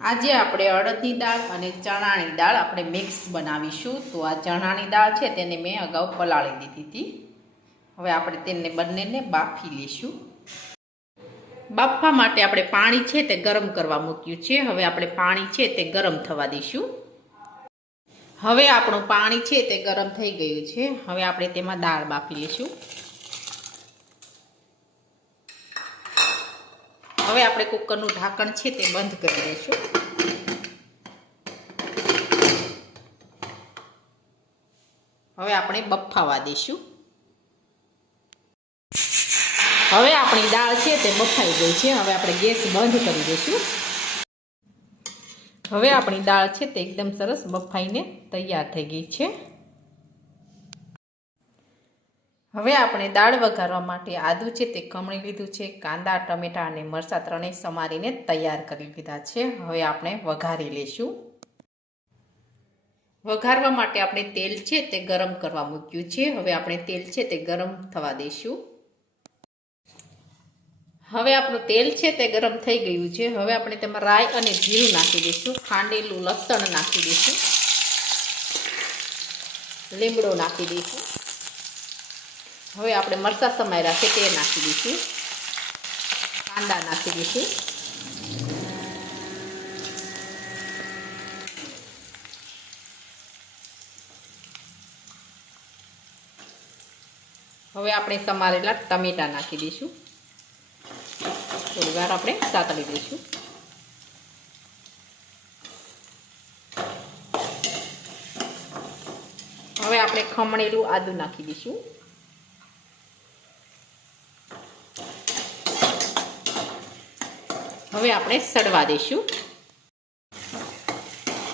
આજે આપણે અડદની દાળ અને ચણાની દાળ આપણે મિક્સ બનાવીશું। તો આ ચણાની દાળ છે તેને મેં અગાઉ પલાળી દીધી હતી। હવે આપણે તેને બંનેને બાફી લઈશું। બાફવા માટે આપણે પાણી છે તે ગરમ કરવા મૂક્યું છે। હવે આપણે પાણી છે તે ગરમ થવા દઈશું। હવે આપણું પાણી છે તે ગરમ થઈ ગયું છે। હવે આપણે તેમાં દાળ બાફી લઈશું। હવે આપણે કુકરનું ઢાંકણ છે તે બંધ કરી દઈશું। હવે આપણે બફાવા દઈશું। હવે આપણી દાળ છે તે બફાઈ ગઈ છે। હવે આપણે ગેસ બંધ કરી દઈશું। હવે આપણી દાળ છે તે એકદમ સરસ બફાઈને તૈયાર થઈ ગઈ છે। હવે આપણે દાળ વઘારવા માટે આદું છે તે ખમણી લીધું છે। કાંદા, ટમેટા અને મરચાં ત્રણેય સમારીને તૈયાર કરી લીધા છે। હવે આપણે વઘારી લઈશું। વઘારવા માટે આપણે તેલ છે તે ગરમ કરવા મૂક્યું છે। હવે આપણે તેલ છે તે ગરમ થવા દઈશું। હવે આપણું તેલ છે તે ગરમ થઈ ગયું છે। હવે આપણે તેમાં રાઈ અને જીરું નાખી દઈશું। ખાંડેલું લસણ નાખી દઈશું। લીમડો નાખી દઈશું। હવે આપણે મરચાં સમાર્યા છે તે નાખી દઈશું। કાંદા નાખી દઈશું। હવે આપણે સમારેલા ટમેટા નાખી દઈશું। થોડી વાર આપણે સાતળી દઈશું। હવે આપણે ખમણેલું આદું નાખી દઈશું। હવે આપણે સડવા દઈશું।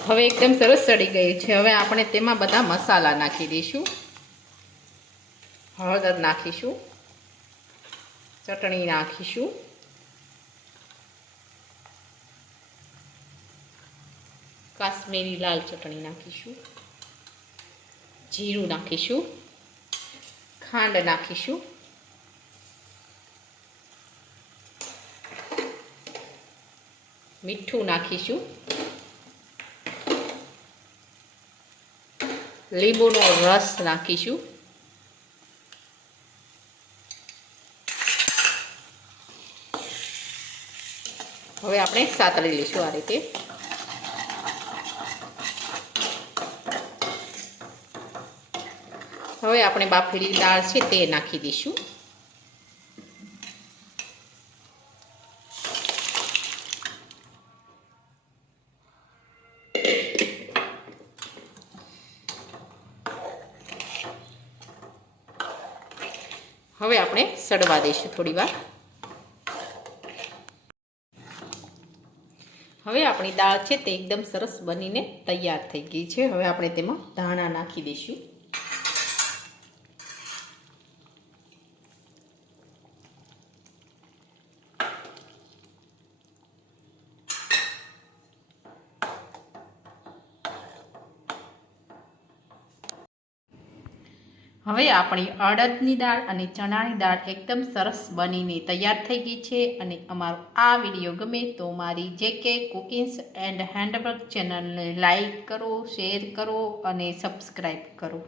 હવે એકદમ સરસ સડી ગયું છે। હવે આપણે તેમાં બધા મસાલા નાખી દઈશું। હળદર નાખીશું, ચટણી નાખીશું, કાશ્મીરી લાલ ચટણી નાખીશું, જીરું નાખીશું, ખાંડ નાખીશું, મીઠું નાખીશું, લીંબુનો રસ નાખીશું, હવે આપણે સાતળી લઈશું આ રીતે। હવે આપણે બાફેલી દાળ છે તે નાખી દઈશું। હવે આપણે સડવા દઈશું થોડી વાર। હવે આપણી દાળ છે તે એકદમ સરસ બનીને તૈયાર થઈ ગઈ છે। હવે આપણે તેમાં ધાણા નાખી દઈશું। હવે આપણી અડદની દાળ અને ચણાની દાળ એકદમ સરસ બનીને તૈયાર થઈ ગઈ છે। અને અમારો આ વિડીયો ગમે તો મારી JK કુકિંગ્સ એન્ડ હેન્ડવર્ક ચેનલને લાઈક કરો, શેર કરો અને સબસ્ક્રાઈબ કરો।